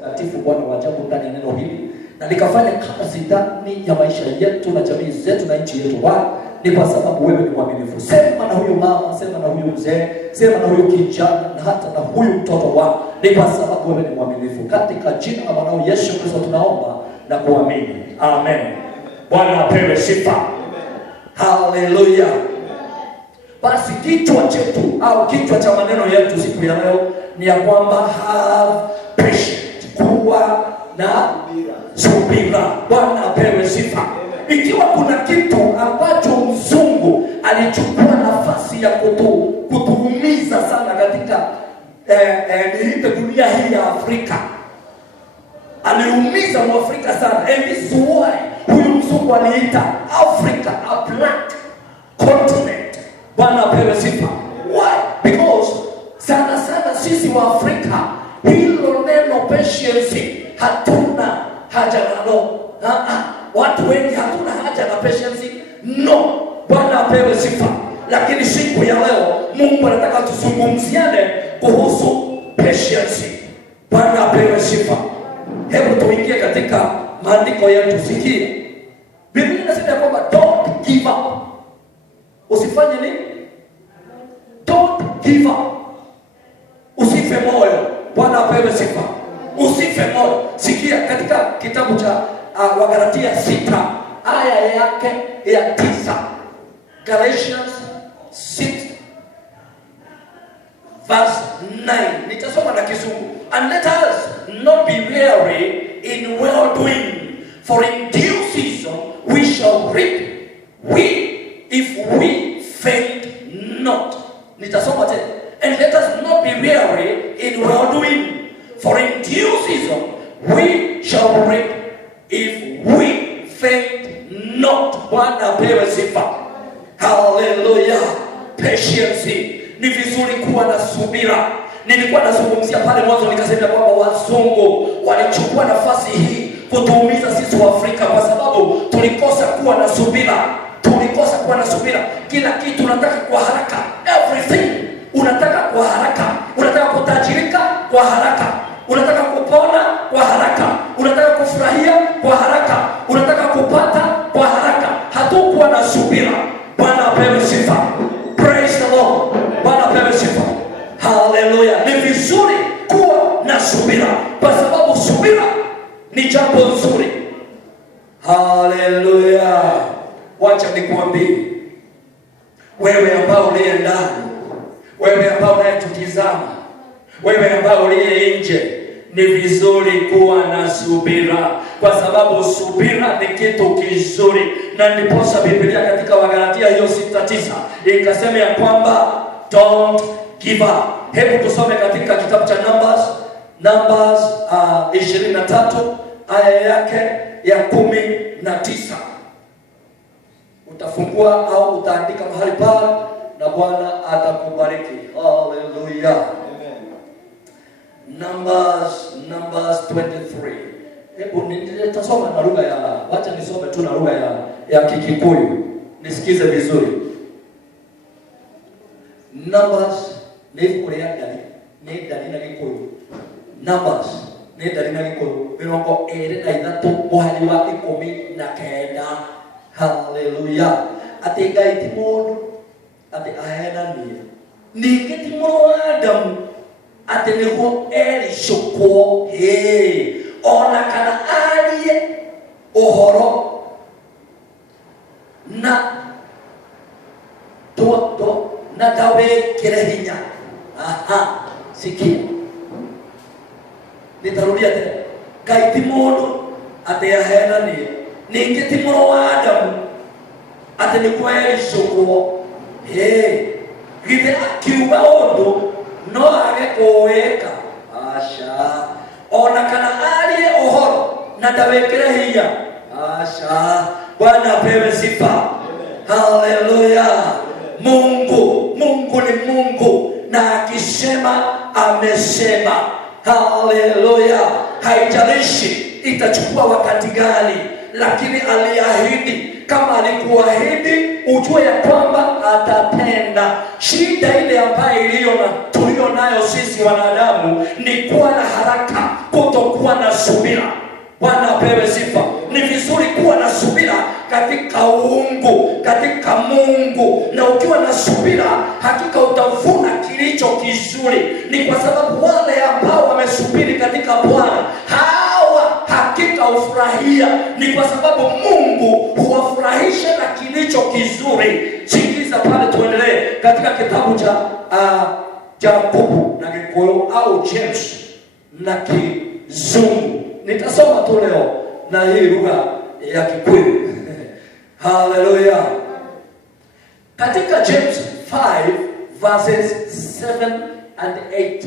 Takatifu Bwana wa ajabu ndani ya neno hili na likafanya kazi ndani ya maisha yetu na jamii zetu na nchi yetu. Bwana, ni kwa sababu wewe ni mwaminifu. Sema na huyu mama, sema na huyu mzee, sema na huyu kijana na hata na huyu mtoto. Bwana, ni kwa sababu wewe ni mwaminifu. Katika jina la mwanao Yesu Kristo tunaomba na kuamini. Amen. Bwana apewe sifa. Haleluya. Basi kichwa chetu au kichwa cha maneno yetu siku ya leo ni ya kwamba have patience, kuwa na subira. Bwana apewe sifa. Ikiwa kuna kitu ambacho mzungu alichukua nafasi ya kutuumiza sana katika dunia hii ya Afrika, aliumiza Mwafrika sana. And this is why huyu mzungu aliita Africa a black continent. Bwana apewe sifa. Why? Because sana sisi wa Afrika hilo neno patience hatuna haja nalo. Watu wengi hatuna haja na patience. No. Bwana apewe sifa. Lakini siku ya leo Mungu anataka tuzungumziane kuhusu patience. Bwana apewe sifa. Hebu tuingie katika maandiko yetu. Sikia. Biblia inasema kwamba don't give up. Usifanye nini? Don't give up. Usife moyo. Bwana apewe sifa. Usife moyo. Sikia katika kitabu cha Wagalatia 6 aya yake ya 9. Galatians 6 verse 9. Nitasoma na Kizungu. And let us not be weary in well doing, for in due season we shall reap if we faint not. Nitasoma tena. And let us not be weary in well doing, for in due season we shall reap if we faint not. Bwana apewe sifa. Hallelujah. Patience. Ni vizuri kuwa na subira. Nilikuwa nazungumzia pale mwanzo nikasema kwamba wazungu walichukua nafasi hii kutuumiza sisi wa Afrika kwa sababu tulikosa kuwa na subira. Tulikosa kuwa na subira. Kila kitu unataka kwa haraka. Everything unataka kwa haraka. Unataka kutajirika kwa haraka. Unataka kupona kwa haraka. Unataka kufurahia kwa haraka. Unataka kupata kwa haraka. Hatukuwa na subira. Bwana apewe sifa. Praise the Lord. Bwana apewe sifa. Hallelujah. Ni vizuri kuwa na subira kwa sababu subira ni jambo nzuri. Hallelujah. Wacha nikuambie wewe ambao uliye ndani, wewe ambao unayetutizama, wewe ambao uliye nje, ni vizuri kuwa na subira kwa sababu subira ni kitu kizuri. Na ndiposa Biblia katika Wagalatia hiyo 6:9 ikasema ya kwamba don't give up. Hebu tusome katika kitabu cha Numbers 23 aya yake ya 19. Utafungua au utaandika mahali pale na Bwana atakubariki. Hallelujah. Amen. Numbers 23. Hebu nitasoma na lugha ya, wacha nisome tu na lugha ya Kikikuyu. Nisikize vizuri. Numbers ni kulia ni dalina Kikuyu. Numbers ni dalina Kikuyu. Mirongo 23 muhari wa 19. Hallelujah. Ati Ngai ti mundu ati ahenanie ningi ti mũrũ wa Adamu ati nĩguo ericũkwo ona kana arie ũhoro na na ndawĩkĩre hinya. Sikia, nitarudia tena. Ngai ti mũndũ ati ahenanie ningi ti mũrũ wa Adamu ati nĩguo ericũkwo githĩ akiuga ũndũ no age kũwĩka? Aca. Ona kana arie ũhoro na ndawĩkĩre hinya? Aca. Bwana apewe sifa. Hallelujah. Mungu ni Mungu na akisema amesema. Hallelujah. Haijalishi itachukua wakati gani, lakini aliahidi. Kama alikuahidi, ujue ya kwamba atatenda. Shida ile ambayo tulio nayo sisi wanadamu ni kuwa na haraka, kutokuwa subira. Bwana apewe sifa. Ni vizuri kuwa na subira katika uungu, katika Mungu. Na ukiwa na subira, hakika utavuna kilicho kizuri. Ni kwa sababu wale ambao wamesubiri katika Bwana, hawa hakika ufurahia. Ni kwa sababu Mungu huwafurahisha na kilicho kizuri. Sikiliza pale, tuendelee katika kitabu cha Yakobo na Gikuyu au James na Kizungu. Nitasoma tu leo na hii lugha ya Kikuyu. Hallelujah. Katika James 5 verses 7 and 8.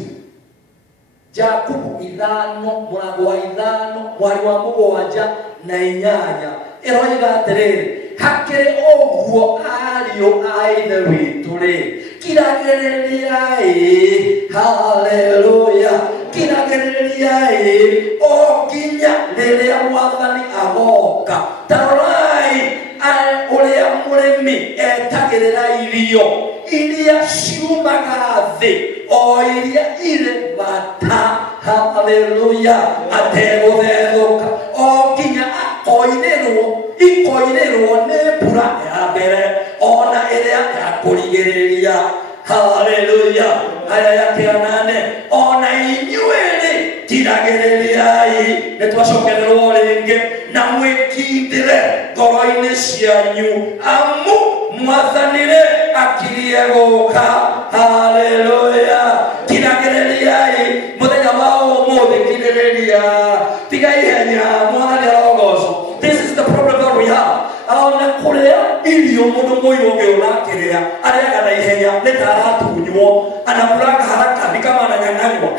Yakobo ithano murango wa ithano mwari wa mugwanja na inyanya iroiga atiriri, hakiri oguo ario aithe witu ri kiragiririai. Hallelujah. Kiragiririai o kinya riria mwathani agoka. Tarorai uria murimi etagirira irio iria ciumaga thi, o iria ire bata. Hallelujah. Ateguthethuka o kinya ikoinirwo ni mbura ya mbere ona iria yakurigiriria. Hallelujah. Aya yake ya 8, ona inyuĩ tiragĩrĩriai nĩtwacokererwo rĩngĩ na mwĩkindĩre ngoro-inĩ cianyu amu mwathani-rĩ akirie gũka. Hallelujah. Tiragĩrĩriai mũthenya wa ũmũthĩ, kirĩrĩria tiga ihenya, mwathani arogocwo. This is the problem that we have. Ona kuria irio mundu muiru ngiunakiria ariaga na ihenya nitaratunywo, anakulaga haraka ni kama ananyang'anywa.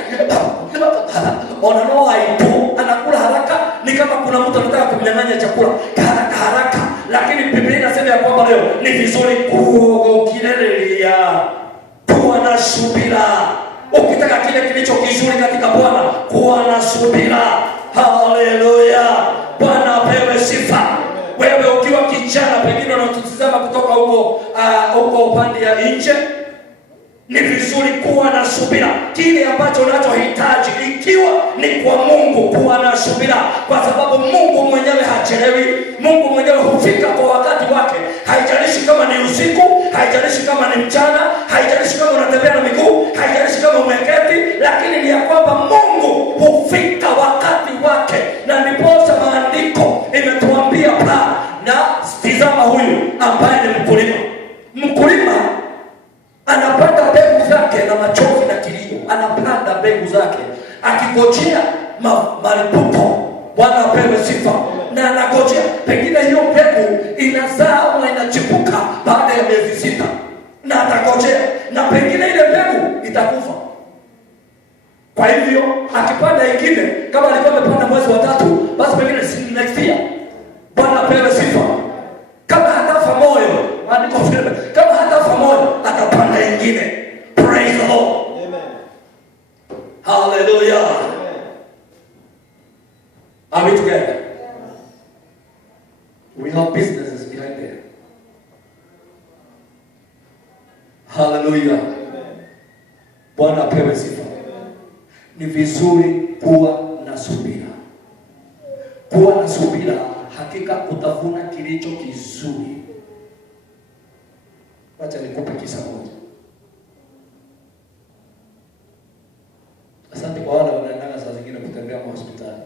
Ona no aibu, anakula haraka ni kama kuna mtu anataka kumnyang'anya chakula haraka haraka. Lakini Biblia inasema ya kwamba leo ni vizuri kukirelelia, kuwa na subira. Ukitaka kile kilicho kizuri katika Bwana, kuwa na subira. Hallelujah. Bwana apewe sifa. Wewe ukiwa kijana, pengine unatutazama kutoka huko upande ya nje, ni vizuri kuwa na subira. Kile ambacho unachohitaji ikiwa ni kwa Mungu, kuwa na subira, kwa sababu Mungu mwenyewe hachelewi. Mungu mwenyewe hufika kwa wakati wake. Haijalishi kama ni usiku, haijalishi kama ni mchana, haijalishi kama unatembea na miguu, haijalishi kama umeketi, lakini ni ya kwamba Mungu hufika wakati wake. Na ndiposa maandiko imetuambia na tizama huyu ambaye ni mkulima. Mkulima anapanda mbegu zake na machozi na kilio. Anapanda mbegu zake akigojea malipuko. Bwana apewe sifa. Na anagojea pengine hiyo mbegu inazaa au inachipuka baada ya miezi 6. Na atagojea na pengine ile mbegu itakufa. Kwa hivyo akipanda ingine, kama alikuwa amepanda mwezi wa 3, basi pengine next year. Bwana apewe sifa. Kama hatafa moyo, kama hatafa moyo, atapanda ingine. Praise the Lord. Amen. Hallelujah. Amen. Are we together? We have businesses behind there. Hallelujah. Amen. Bwana apewe sifa. Amen. Ni vizuri kuwa na subira. Kuwa na subira, hakika utavuna kilicho kizuri. Wacha nikupe kisa moja. Asante kwa wale wanaendana saa zingine kutembea kwa hospitali.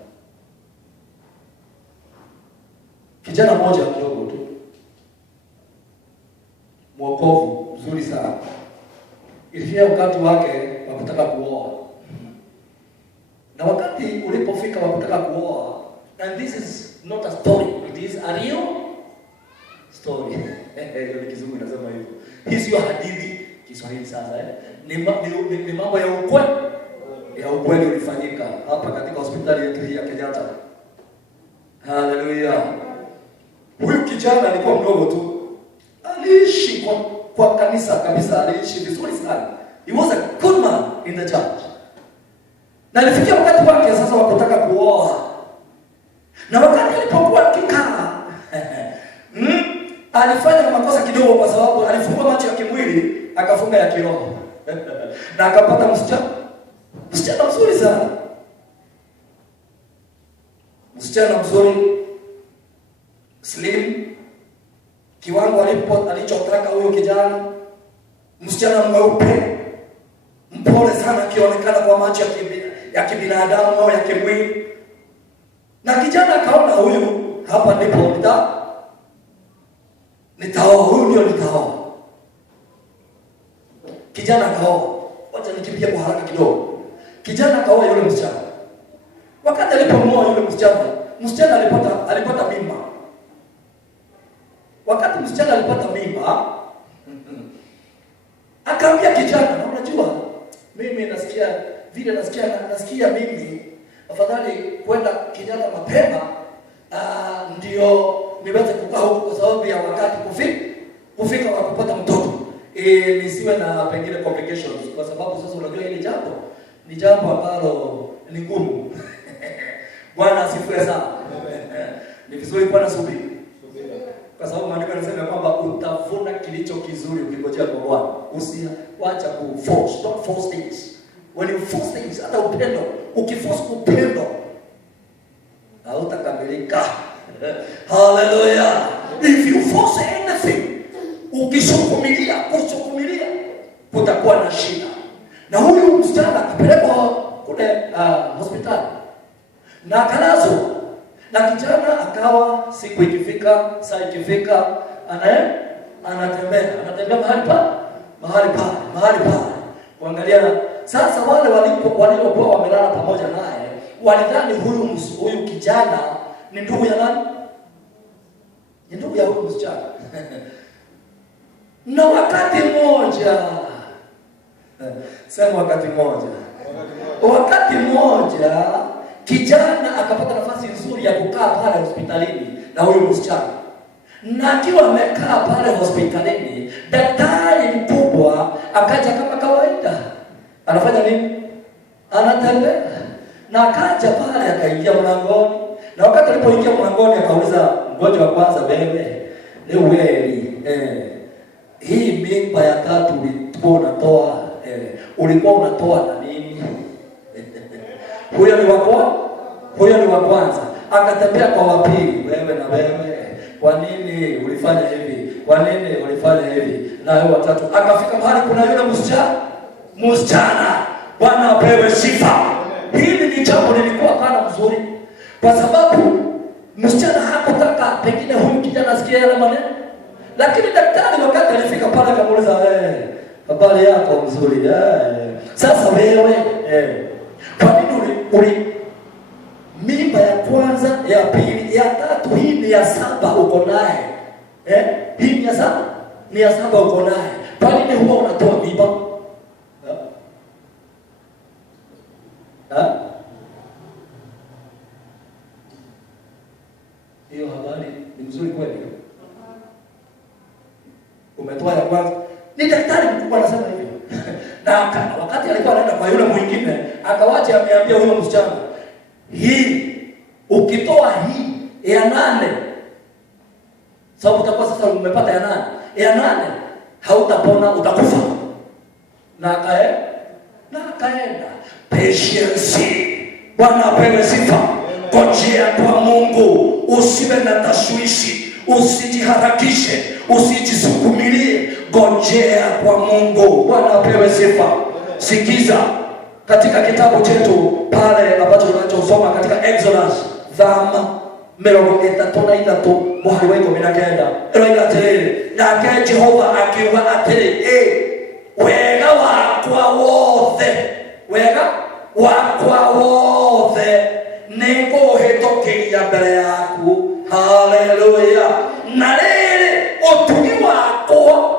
Kijana mmoja mdogo tu, mwokovu mzuri sana, ilifika wakati wake wa kutaka kuoa. Na wakati ulipofika wa kutaka kuoa, and this is not a story, it is a real story. Ni Kizungu inasema hivyo. Hii sio hadithi, Kiswahili sasa ni mambo ya ukweli. Ya ukweli ulifanyika hapa katika hospitali yetu hii ya Kenyatta. Hallelujah. Huyu kijana alikuwa mdogo tu. Aliishi kwa kanisa kabisa, aliishi vizuri sana. He was a good man in the church. Na alifikia wakati wake sasa wa kutaka kuoa. Na wakati alipokuwa kikaa alifanya makosa kidogo, kwa sababu alifungua macho ya kimwili akafunga ya kiroho. Na akapata msichana mzuri sana. msichana mzuri, slim, kiwango alichotaka huyo kijana, msichana mweupe, mpole sana, akionekana kwa macho ya kibinadamu au ya kimwili. Na kijana akaona huyu hapa ndipo nitaoa, huyu ndio nitaoa. Kijana akaoa. Wacha nikimbie kwa haraka kidogo. Kijana akaoa yule msichana. Wakati alipomwoa yule msichana alipata mimba. Wakati msichana alipata mimba, akaambia kijana, na unajua mimi nasikia mimi afadhali kwenda kijana mapema ndio niweze kukaa huko kwa sababu ya wakati kufika wa kupata mtoto. Nisiwe na pengine complications, kwa sababu sasa unajua hili jambo ni jambo ambalo ni ngumu. Bwana asifiwe sana. Ni vizuri kuwa na subira. Kwa sababu maandiko yanasema kwamba utavuna kilicho kizuri ukingojea kwa Bwana. Usiacha force, don't force things. When you force things, hata upendo, ukiforce upendo, hautakamilika. Hallelujah. If you force anything, ukisukumilia, kutakuwa na shida. Na huyu msichana akapelekwa kule hospitali na akalazwa. Na kijana akawa siku ikifika, saa ikifika, anatembea mahali pale. Kuangalia sasa wale waliokuwa wamelala pamoja naye, walidhani huyu kijana ni ndugu ya nani? Ni ndugu ya huyu msichana. Na wakati mmoja kijana akapata nafasi nzuri ya kukaa pale hospitalini na huyu msichana. Na akiwa amekaa pale hospitalini, daktari mkubwa akaja kama kawaida. Anafanya nini? Anatembea. Na akaja pale akaingia mlangoni. Na wakati alipoingia mlangoni akauliza mgonjwa wa kwanza, wewe hii mimba ya tatu ulikuwa unatoa na nini? Huyo ni wa kwanza. Akatembea kwa wa pili, wewe kwa nini ulifanya hivi? Na huyo wa tatu akafika mahali kuna yule msichana. Bwana apewe sifa. Hili ni jambo lilikuwa kana mzuri, kwa sababu msichana hakutaka pengine huyu kijana asikie yale maneno. Lakini daktari wakati alifika pale akamuuliza, habari yako mzuri? Sasa wewe kwa nini mimba ya kwanza, ya pili, ya tatu, hii ni ya saba uko naye? Hii ni ya saba uko naye. Kwa nini huwa unatoa mimba? Hiyo habari ni mzuri kweli. Umetoa ya kwanza. Ni daktari mkubwa anasema hivyo. Na wakati alikuwa anaenda kwa yule mwingine, akawacha ameambia huyo msichana, hii ukitoa hii ya 8, sababu utakuwa sasa umepata ya 8 hautapona, utakufa. Na akaenda. Patience. Bwana apewe sifa. Ngojea kwa Mungu, usiwe na tashwishi, usijiharakishe, usijisukumilie. Ngojea kwa Mungu. Bwana apewe sifa. Sikiza katika kitabu chetu pale ambacho tunachosoma katika Exodus 33 mwari wa 19. Eroigatele na Jehova akiwa atele, wega wakwa wothe nikuhitukiria mbere yaku. Haleluya. Na rĩrĩ ũtugi wakwa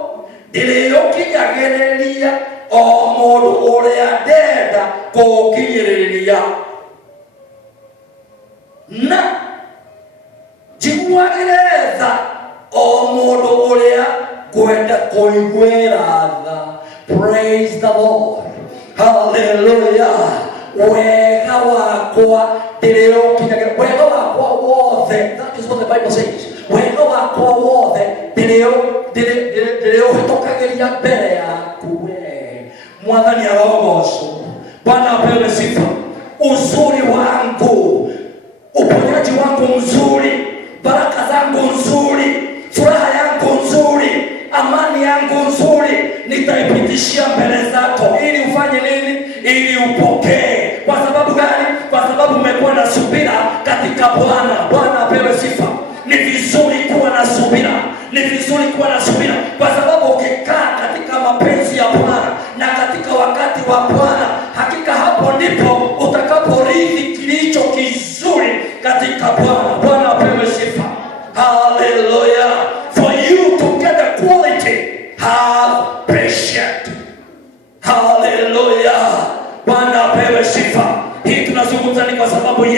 ndĩrĩũkinyagĩrĩria o mũndũ ũrĩa ndenda kũũkinyĩrĩria, na njiguagĩre tha o mũndũ ũrĩa ngwenda kũiguĩra tha. Praise the Lord. Hallelujah. Wega wakwa ndĩrĩũkinyagĩrĩria, wega wakwa wothe. That is what the Bible says. Wega wakwa wothe ndĩrĩũhĩtũkagĩria mbere yaku. Mwathani arogocwo. Bwana apewe sifa. Uzuri wangu, uponyaji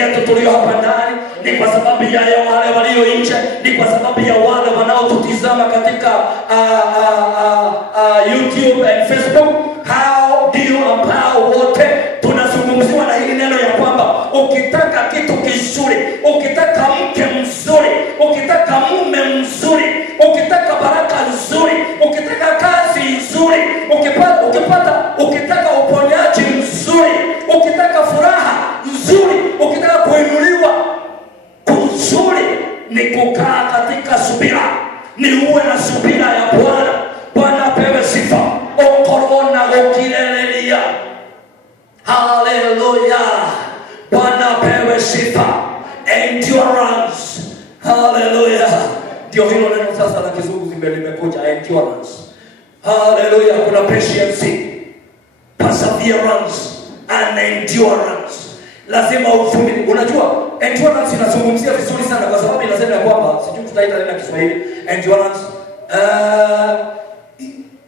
yetu tulio hapa ndani, ni kwa sababu ya wale walio nje, ni kwa sababu ya wale wanaotutizama katika YouTube and Facebook. Hao ndio ambao wote tunazungumziwa na hili neno ya kwamba ukitaka kitu kizuri, ukitaka mke mzuri, ukitaka mume mzuri, ukitaka baraka nzuri, ukitaka kazi nzuri, ukitaka uponyaji mzuri, ukitaka furaha nzuri, ukitaka kuinuliwa kuzuri, ni kukaa katika subira, ni uwe na subira ya Bwana. Bwana apewe sifa. Okorona ukilelelia. Haleluya. Bwana apewe sifa. Endurance. Haleluya. Ndio hilo neno sasa la kizungu limekuja, endurance. Haleluya. Kuna patience, perseverance and endurance. Lazima uvumilie. Unajua endurance inazungumzia vizuri sana kwa sababu inasema ya kwamba, sijui tutaita neno la Kiswahili endurance.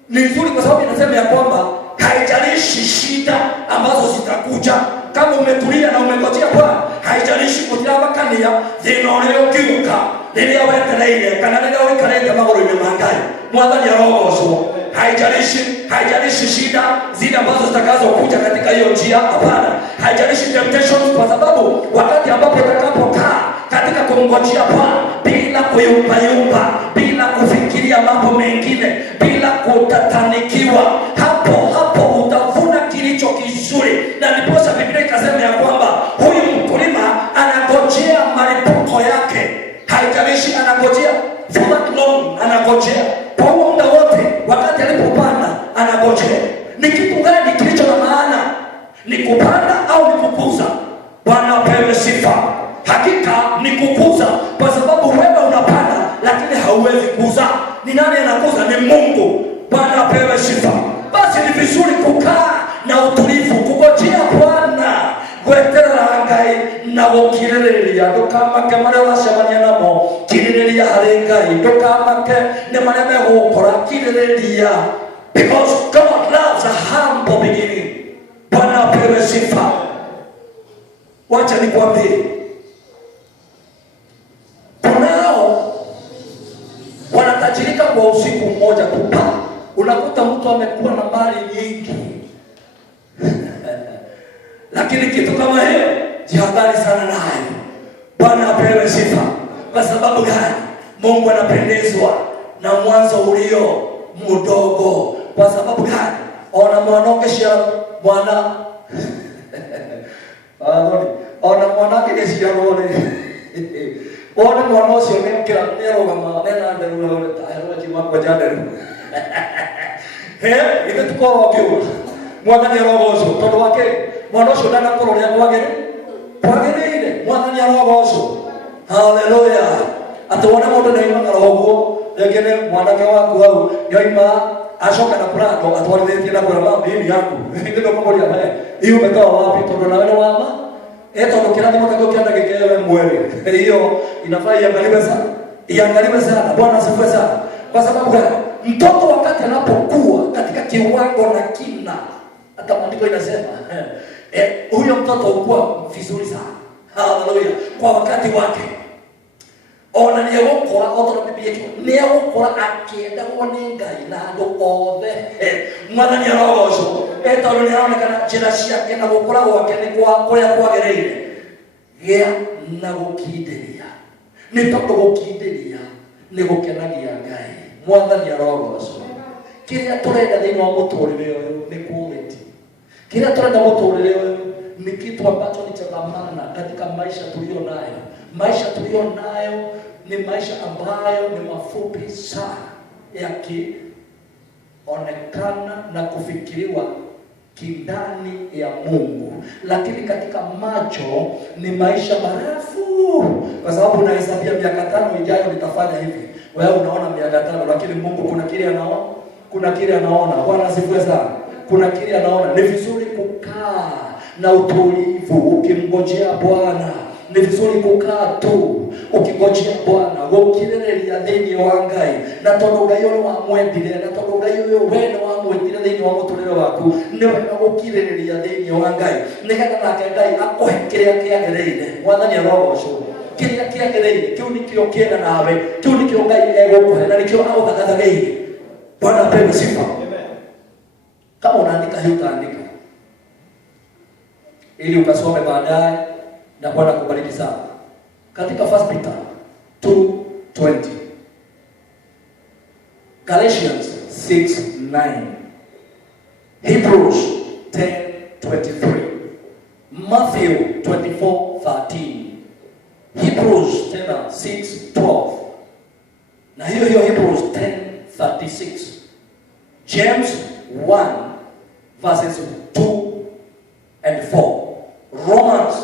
Ni nzuri kwa sababu inasema ya kwamba haijalishi shida ambazo zitakuja, kama umetulia na umengojea Bwana, haijalishi kutirabakania zinoleo kiuka nilia wekereire kana nilia wekereire magoro-ini mangai Mwathani arogocwo. Haijalishi shida zile ambazo zitakazokuja katika hiyo njia, hapana. Haijalishi temptations, kwa sababu wakati ambapo utakapokaa katika kumngojea Bwana bila kuyumba, bila kufikiria mambo mengine, bila kutatanikiwa, hapo utavuna kilicho kizuri. Na ndiposa Biblia ikasema ya kwamba huyu mkulima anangojea malipuko yake. Haijalishi anangojea for that long, anangojea kwa muda wote. Wakati alipopanda anangojea. Ni kitu gani kilicho na maana? Ni kupanda au ni kukuza? Bwana apewe sifa. Hakika ni kukuza, kwa sababu wewe unapanda lakini hauwezi kuza. Ni nani anakuza? Ni Mungu. Bwana apewe sifa. Basi ni vizuri kukaa na utulivu, kungojea Bwana, gweterera Ngai na gukiririria. Ndukamake maria uracemania namo, kiririria hari Ngai. Ndukamake ni maria megukora, kiririria, because God loves a humble beginning. Bwana apewe sifa. Wacha nikwambie, kunao wanatajirika kwa usiku mmoja tu. Unakuta mtu amekuwa na mali nyingi lakini kitu kama hiyo jihadhari sana nayo. Bwana apewe sifa. Kwa sababu gani? Mungu anapendezwa na mwanzo ulio mdogo. Kwa sababu gani? Ona mwanokesha Bwana ona mwanake nesiarone ona mwana ucio nekira nerogama nena nderura taero jima kwa janderu ile tukoro kiu Mwathani arogocwo tondu wake mwana ucio ndanakorwo ria kwagirire. Mwathani arogocwo. Haleluya. Atawona mundu na imana roguo yekene mwanake waku au yoima ashoka na prado atwarithitie na kurama bibi yangu ndio komoria haya hiyo umetoa wapi? Tondu na wewe wama tondu kirathimo kako kianda gikewe mwere. Hiyo inafaa iangaliwe sana. Bwana asifiwe sana. Kwa sababu gani? Mtoto wakati anapokuwa katika kiwango na kina, hata maandiko inasema huyo mtoto hukua vizuri sana. Haleluya. Kwa wakati wake. Ona ni gukora oto na Biblia ni gukora akienda kuone Ngai na andu othe. Mwathani arogocwo. Tondu ni aronekana njira ciake na gukora gwake ni kwa kuria kwagiriire. Gĩa na gukindiria. Ni tondu gukindiria ni gukenagia Ngai. Mwathani arogocwo. Kiria turenda thiini wa muturire uyu ni quality. Kiria turenda muturire uyu ni kitu ambacho ni cha dhamana katika maisha tulio nayo. Maisha tulio nayo ni maisha ambayo ni mafupi sana, yakionekana na kufikiriwa kindani ya Mungu, lakini katika macho ni maisha marefu, kwa sababu unahesabia miaka 5 ijayo nitafanya hivi. Wewe unaona miaka 5, lakini Mungu kuna kile anaona, kuna kile anaona. Bwana asifiwe sana. Kuna kile anaona. Ni vizuri kukaa na utulivu ukimngojea Bwana. Ni vizuri kukaa tu ukingojea Bwana, gukiririria thiini wa Ngai. Na tondu Ngai uyu wamwendire, na tondu Ngai uyu we ni wamwendire thĩinĩ wa mũtũrĩre waku nĩ wega gũkirĩrĩria thĩinĩ wa Ngai nĩgetha nake Ngai akũhe kĩrĩa kĩagĩrĩire. Mwathani arogocwo. Kĩrĩa kĩagĩrĩire kĩu nĩkĩo kĩenda nawe, kĩu nĩkĩo Ngai egũkũhe na nĩkĩo agũthagathageire. Bwana apewe sifa. Kama unaandika hii utaandika ili ukasome baadaye na Bwana kubariki sana. Katika 1 Peter 2:20, Galatians 6:9, Hebrews 10:23, Matthew 24:13, Hebrews tena 6:12, na hiyo Hebrews 10:36, James 1:2-4, Romans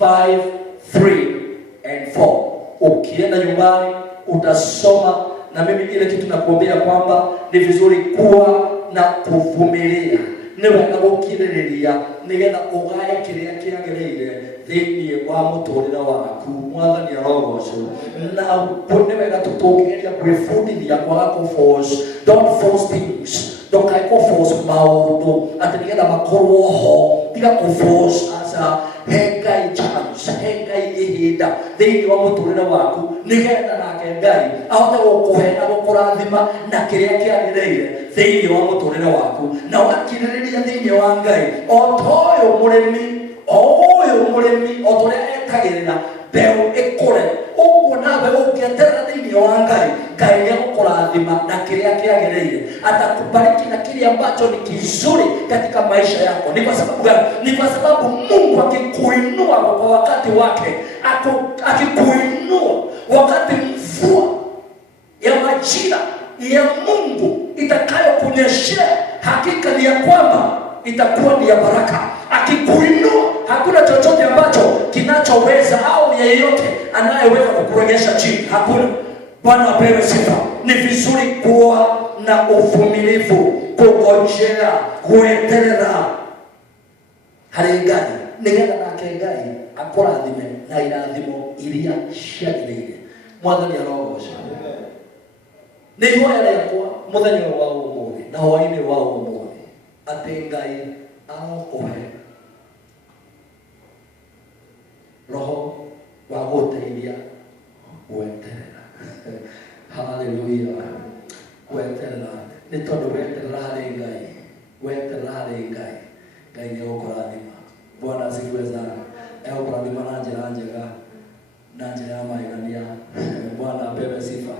5:3-4. Ukienda nyumbani utasoma, na mimi ile kitu nakuambia kwamba ni vizuri kuwa na kuvumilia, ni wega gukirĩrĩria nigetha ugaye kĩrĩa kĩagĩrĩire thĩinĩ wa mũtũrĩre waku. Mwathani arogocwo. Na nĩ wega tũtũngĩgeria gwĩbundithia kwaga kũforce. Don't force things. Ndokae kũforce maũndũ atĩ nĩgetha makorwo ho. Tiga kũforce aca. He Ngai chance, he Ngai ihinda thĩinĩ wa mũtũrĩre waku nĩgetha nake Ngai ahote gũkũhe na gũkũrathima na kĩrĩa kĩagĩrĩire thĩinĩ wa mũtũrĩre waku. Na wakirĩrĩria thĩinĩ wa Ngai o ta ũyũ mũrĩmi o ta ũrĩa etagĩrĩra mbeũ ĩkũre, ũguo nawe ũngĩeterera thĩinĩ wa Ngai, Ngai nĩagũkũrathima na kĩrĩa kĩagĩrĩire. Atakubariki na kile ambacho ni kizuri katika maisha yako. Ni kwa sababu gani? Ni kwa sababu Mungu akikuinua kwa wakati wake, akikuinua wakati mvua ya majira ya Mungu itakayokunyeshea, hakika ni ya kwamba itakuwa ni ya baraka. Akikuinua hakuna chochote ambacho kinachoweza au yeyote anayeweza kukuregesha chini. Hakuna. Bwana apewe sifa. Ni vizuri kuwa na uvumilivu, kungojea, kuendelea harĩ Ngai nĩgetha nake Ngai akũrathime na irathimo iria ciagĩrĩire. Mwathani arogocwo. Nĩ ihoya rĩakwa mũthenya wa ũmũthĩ na hwaĩ-inĩ wa ũmũthĩ atĩ Ngai agũkũhe roho wa gũteithia gweterera. Hallelujah. Gweterera nĩ tondũ weterera harĩ Ngai, weterera harĩ Ngai, Ngai nĩegũkũrathima. Bwana asifiwe sana. Egũkũrathima na njĩra njega, na njĩra ya magegania. Bwana apewe sifa.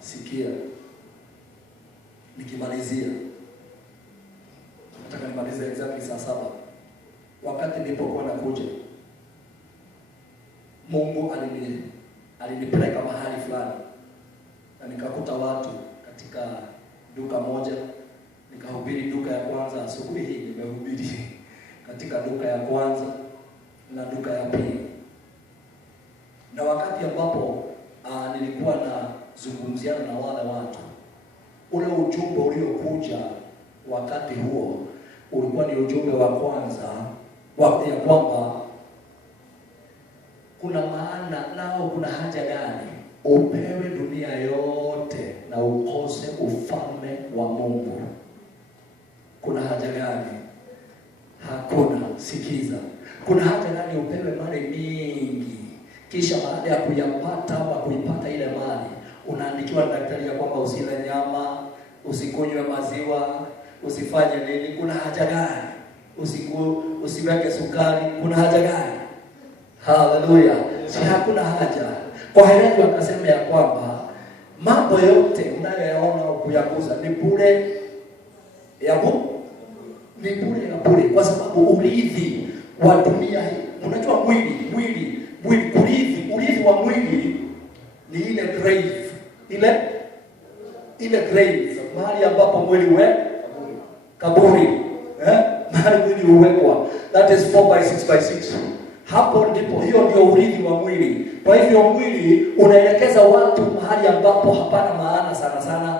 Sikia, nikimalizia nataka nimalize exactly saa 7. Wakati nilipokuwa nakuja, Mungu alinipeleka mahali fulani na nikakuta watu katika duka moja. Nikahubiri duka ya kwanza. Asubuhi hii nimehubiri katika duka ya kwanza na duka ya pili. Na wakati ambapo nilikuwa na zungumziana na wale watu, ule ujumbe uliokuja wakati huo ulikuwa ni ujumbe wa kwanza ya kwamba kuna maana nao kuna haja gani upewe dunia yote na ukose ufalme wa Mungu. Kuna haja gani? Hakuna. Sikiza. Kuna haja gani upewe mali mingi, kisha baada ya kuyapata ama kuipata ile mali unaandikiwa na daktari ya kwamba usile nyama, usikunywe maziwa, usifanye nini? Kuna haja gani? Usiweke sukari. Kuna haja gani? Hallelujah. Si hakuna haja. Kwa hiyo akasema ya kwamba mambo yote unayoyaona kuyakuza ni bure ya Mungu. Ni bure ya bure, kwa sababu urithi wa dunia hii, unajua mwili urithi wa mwili ni ile grave, ile grave, mahali ambapo mwili kaburi, mahali mwili uwekwa. That is 4x6x6. Hapo ndipo, hiyo ndio urithi wa mwili. Kwa hivyo mwili unaelekeza watu mahali ambapo hapana maana sana.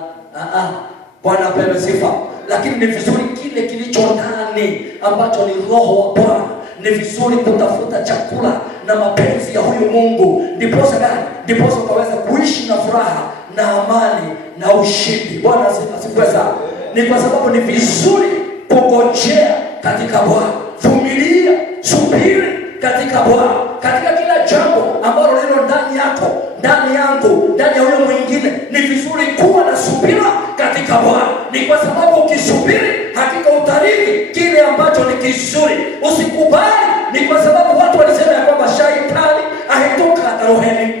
Bwana apewe sifa. Lakini ni vizuri kile kilicho ndani ambacho ni roho wa Bwana. Ni vizuri kutafuta chakula na mapenzi ya huyu Mungu, ndiposa gani? Ndiposa ukaweza kuishi na furaha na amani na ushindi. Bwana asifiwe sana. Ni kwa sababu ni vizuri kungojea katika Bwana. Vumilia, subiri katika Bwana, katika kila jambo ambalo lilo ndani yako, ndani yangu, ndani ya huyo mwingine. Ni vizuri kuwa na subira katika Bwana. Ni kwa sababu ukisubiri, hakika utarithi kile ambacho ni kizuri. Usikubali. Ni kwa sababu watu walisema ya kwamba shaitani ahitoka roheni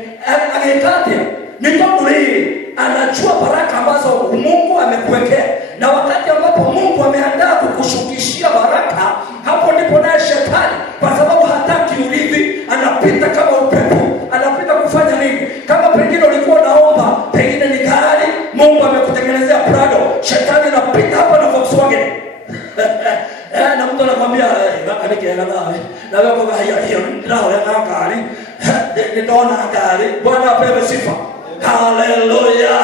agekatia nitonduli, anajua baraka ambazo Mungu amekuwekea, na wakati ambapo Mungu ameandaa kukushukishia baraka, hapo ndipo naye shetani, kwa sababu hataki urithi, anapita kama upepo, anapita kufanya nini? Kama pengine ulikuwa naomba pengine ni gari, Mungu amekutengenezea Prado, shetani anapita hapa na Volkswagen na mtu anakuambia na wewe kwa hiyo ndio gari nitaona gari. Bwana apewe sifa. Haleluya.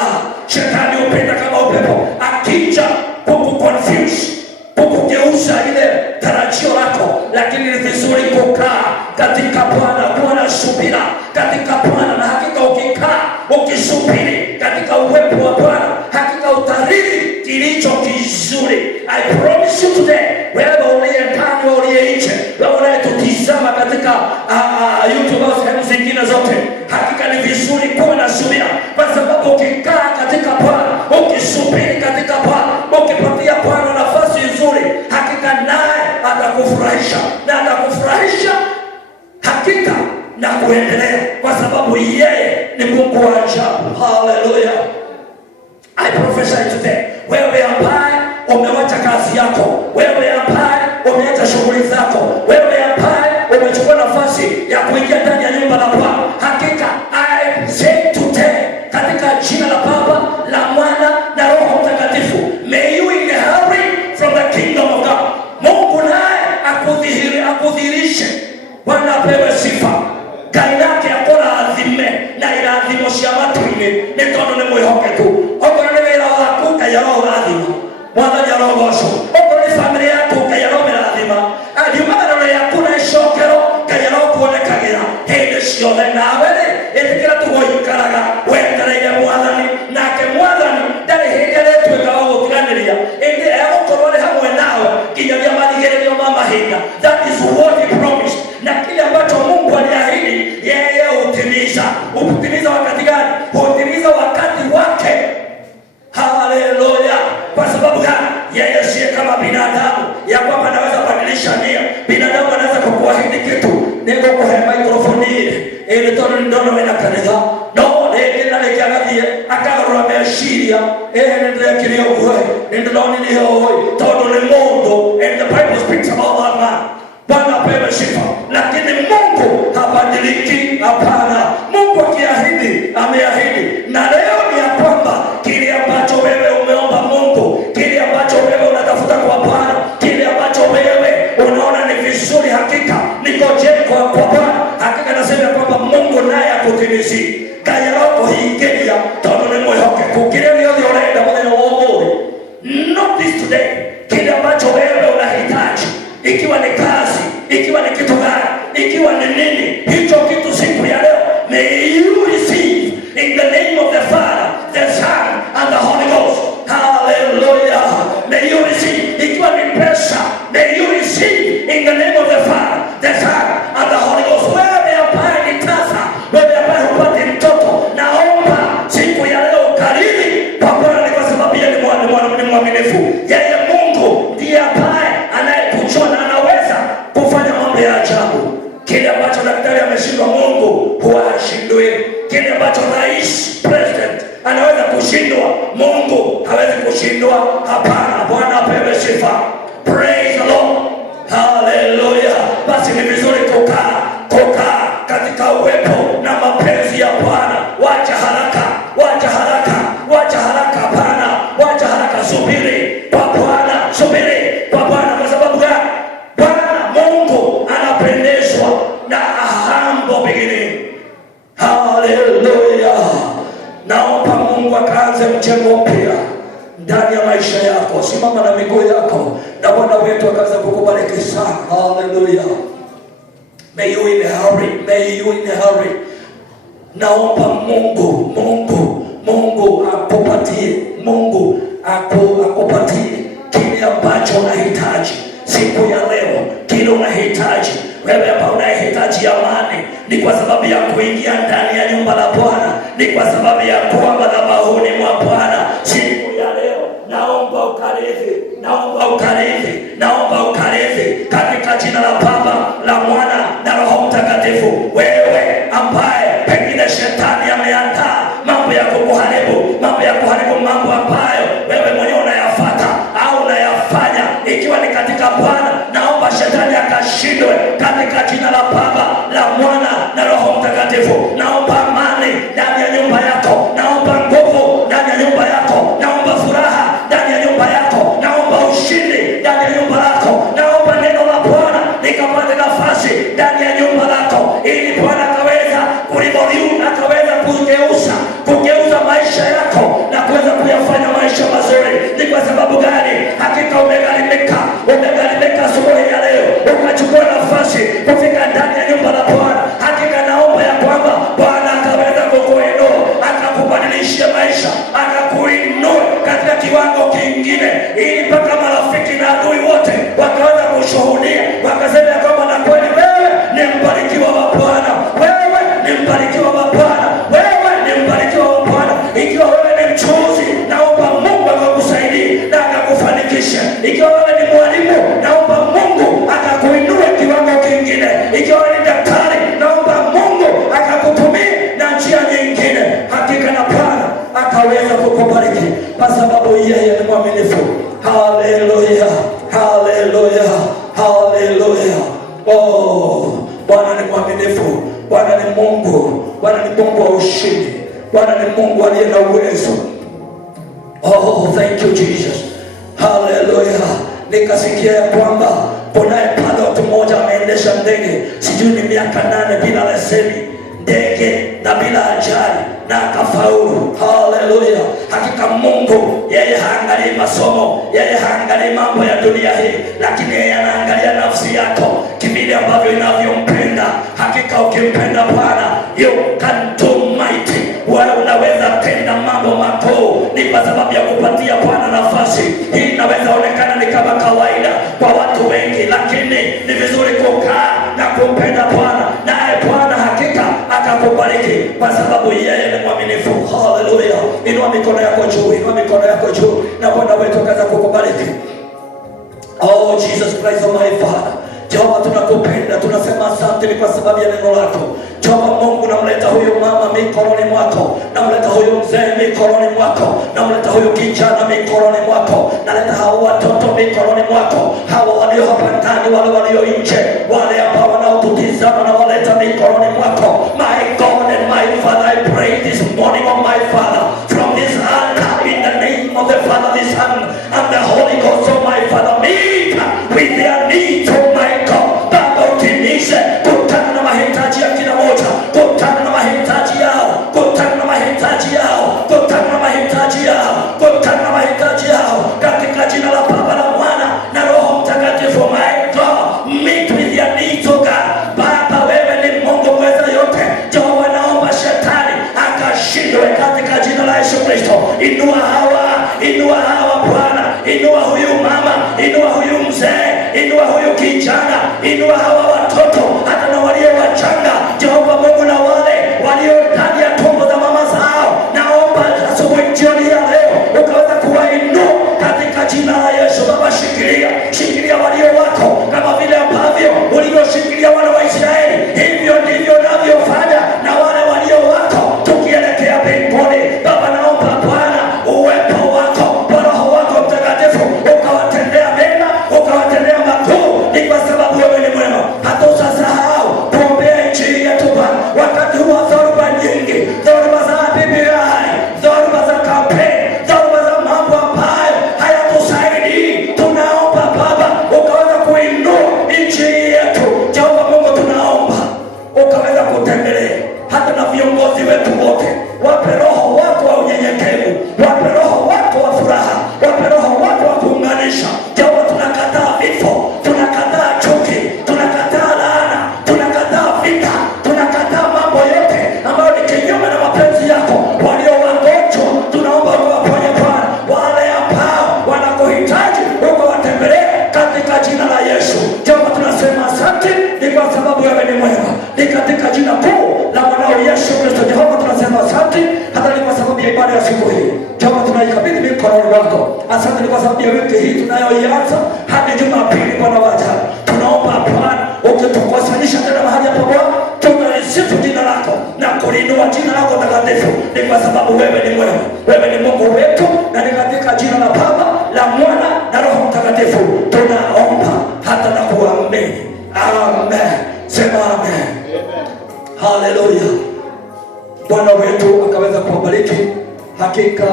Shetani upenda kama upepo, akija kukuconfuse, kukugeuza ile tarajio lako, lakini ni vizuri kukaa katika Bwana, kuwa na subira katika Bwana, na hakika ukikaa ukisubiri katika uwepo wa Bwana, hakika utarithi kilicho kizuri. I promise you today, wewe uliye ndani, uliye nje, wewe unayetutizama katika YouTube au sehemu zingine zote, hakika ni vizuri kuwa na subira, kwa sababu ukikaa katika Bwana, ukisubiri katika Bwana, ukipatia Bwana nafasi nzuri, hakika naye atakufurahisha, na atakufurahisha hakika na kuendelea, kwa sababu yeye ni Mungu wa ajabu. Hallelujah. I prophesy today, wewe ambaye umewacha kazi yako, wewe ambaye umeacha shughuli zako, wewe ambaye umechukua nafasi ya kuingia ndani ya nyumba la Bwana, hakika I say today, katika jina la Baba, la Mwana na Roho Mtakatifu, may you inherit from the kingdom of God. Mungu naye akudhihirishe. Bwana apewe sifa. Ngai nake akora athime na irathimo cia matu-ini ni tondu ni mwihokeku. Okorwo ni wira waku, Ngai arorathima. Mwathani arogocwo. Okorwo ni family yaku, Ngai aromirathima. Angiumagararo yaku na icokero, Ngai arokuonekagira hindi ciothe. Nawe itikira tugoikaraga wetereire Mwathani, nake Mwathani ndari hindi aretwika wa gutiganiria, indi egũkorwo ari hamwe nawe nginyagia marigĩrĩrio ma mahinda. That is what he promised. Na kile ambacho Mungu aliahidi, yeye hutimiza. Hutimiza wakati gani? Hutimiza wakati wake. Haleluya. Kwa sababu gani? Yeye siye kama binadamu ya kwamba anaweza kubadilisha nia. Binadamu anaweza kukuahidi kitu, niko kwa microphone ili tono ndono wena kanisa. No, ndio nalikiangalia akagarura meshiria ndio kilio kwa. Ndio ni hoi. Todo ni Mungu, and the Bible speaks about that man. Bwana apewe sifa. Lakini Mungu habadiliki. Hapana. Mungu akiahidi, ameahidi. Na leo ni ya kwamba kile ambacho wewe umeomba Mungu, kile ambacho wewe unatafuta kwa Bwana, kile ambacho wewe unaona ni vizuri, hakika ningojee kwa Bwana. Hakika nasema kwamba Mungu naye akutimizie. Kaya lako hiingeria tono ni mwihoke. Kukile liyodhi unaenda mwenye uomori. Not this today. Kile ambacho wewe unahitaji, ikiwa ni kazi, ikiwa ni kitu gani, ikiwa ni nini, hicho kitu siku ya leo, may you receive in the name of the Father, the Son and the Holy Ghost. Hallelujah. May you receive. Ikiwa ni pesa, may you receive in the name of the Father, the Son and the Holy Ghost. Wewe ambaye ni tasa, wewe ambaye hupati mtoto, naomba siku ya leo ukariri kwa Bwana, kwa sababu yeye ni mwaminifu. Yeye Mungu ndiye ambaye anayekujua na anaweza kufanya mambo ya ajabu. Kile ambacho daktari ameshindwa, Mungu huwa hashindwi. Kile ambacho rais, president anaweza kushindwa, Mungu hawezi kushindwa. Hapana. Bwana apewe sifa. Praise the Lord. Hallelujah. Basi ni vizuri kukaa katika uwepo na mapenzi ya Bwana. Wacha haraka. Hapana. Wacha haraka. Subiri kwa Bwana, kwa sababu gani? Bwana Mungu anapendezwa na humble beginning. Hallelujah. Naomba Mungu akaanze mjengo mpya ndani ya maisha yako. Simama na miguu yako na Bwana wetu akaanza kukubariki sana. Hallelujah. May you in a hurry. May you in a hurry. Naomba Mungu akupatie, Mungu akupatie kile ambacho unahitaji siku ya leo. Kile unahitaji wewe, hapa unahitaji amani, ni kwa sababu ya kuingia ndani ya nyumba la Bwana, ni kwa sababu ya kuwa madhabahuni mwa Bwana siku ya leo. Naomba ukarithi katika jina la Baba, la Mwana na Roho Mtakatifu. Wewe ambaye pengine shetani ameandaa mambo ya kukuharibu, mambo ambayo wewe mwenyewe unayafuata au unayafanya ikiwa ni katika Bwana, naomba shetani akashindwe katika jina la Baba, la Mwana na Roho Mtakatifu. Naomba amani ndani ya nyumba yako, naomba nguvu ndani ya nyumba yako, naomba furaha ndani ya nyumba yako, naomba ushindi ndani ya nyumba yako, naomba neno la Bwana likapate nafasi ndani ya nyumba lako, ili Bwana akaweza akaweza kugeuza maisha yako na kuweza kuyafanya maisha mazuri. Ni kwa sababu gani? Hakika umegharimika asubuhi ya leo, ukachukua nafasi kufika ndani ya nyumba la Bwana. Hakika naomba ya kwamba Bwana akaweza kukuinua, akakubadilishia maisha, akakuinua katika kiwango kingine, ili mpaka marafiki na adui wote wakaweza kushuhudia, wakasema kwamba na kweli wewe ni mbarikiwa wa Bwana, wewe ni mbarikiwa wa Bwana, wewe ni mbarikiwa wa Bwana. Ikiwa wewe ni mchuuzi, naomba Mungu akakusaidie na akakufanikisha. Ikiwa wewe ni mwalimu, naomba Mungu akakuinue kiwango kingine. Ikiwa wewe ni daktari, naomba Mungu akakutumie na njia nyingine. Hakika na Bwana akaweza kukubariki kwa sababu yeye ni mwaminifu. Haleluya, haleluya, haleluya. Oh, Bwana ni mwaminifu. Bwana ni Mungu. Bwana ni Mungu wa ushindi. Bwana ni Mungu aliye na uwezo. Oh, thank you Jesus. Haleluya. Nikasikia ya kwamba kunaye pale watu mmoja ameendesha ndege, sijui ni miaka 8 bila leseni, ndege na bila ajali, na akafaulu. Haleluya. Hakika Mungu yeye haangalii masomo, yeye haangalii mambo ya dunia hii, lakini yeye anaangalia nafsi yako, kivile ambavyo inavyompenda. Hakika ukimpenda Bwana, you can do mighty. Wewe unaweza tenda mambo makuu. Ni kwa sababu ya kupatia Bwana nafasi. Hii inaweza onekana ni kama kawaida kwa watu wengi, lakini ni vizuri kukaa na kumpenda Bwana, naye Bwana hakika akakubariki kwa sababu yeye ni mwaminifu. Haleluya. Inua mikono yako juu, inua mikono yako juu, na Bwana wetu akaanza kukubariki. Oh Jesus Christ, oh my Father, Jehova tunakupenda, tunasema asante kwa sababu ya neno lako. Jehova Mungu, namleta huyu mama mikononi mwako, namleta huyu mzee mikononi mwako, namleta huyu kijana mikononi mwako, naleta hawa watoto mikononi mwako, hawa walio hapa ndani, wale walio nje, wale ambao wanaotutizama, na waleta mikononi mwako. My God and my Father, I pray this morning, oh my Father, from this altar, in the name of the Father, the Son, and the Holy Ghost, oh my Father, meet with their needs, oh my God. Baba utimize, kutana na mahitaji ya kila moja, kutana na mahitaji yao, kutana na mahitaji yao, kutana na mahitaji yao, kutana na mahitaji yao, katika jina la Baba, la Mwana na Roho Mtakatifu. My God, meet with their needs, oh God. Baba wewe ni katika jina kuu la mwanao Yesu Kristo. Jehova, tunasema asante hata ni kwa sababu ya ibada ya siku hii. Jehova, tunaikabidhi mikononi mwako. Asante ni kwa sababu ya wiki hii tunayoianza hadi Jumapili Bwana waja. Tunaomba Bwana ukitukusanyisha tena mahali hapa Bwana, tunalisifu jina lako na kulinua jina lako takatifu. Ni kwa sababu wewe ni mwema, wewe ni Mungu wetu, na ni katika jina la Baba, la Mwana na Roho Mtakatifu tunaomba hata na kuamini. Amen. Sema amen. Haleluya. Bwana wetu akaweza kuwabariki. Hakika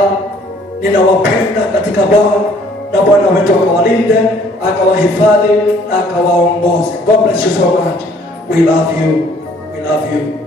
ninawapenda katika Bwana, na Bwana wetu akawalinde, akawahifadhi, akawaongoze. God bless you so much. We love you. We love you.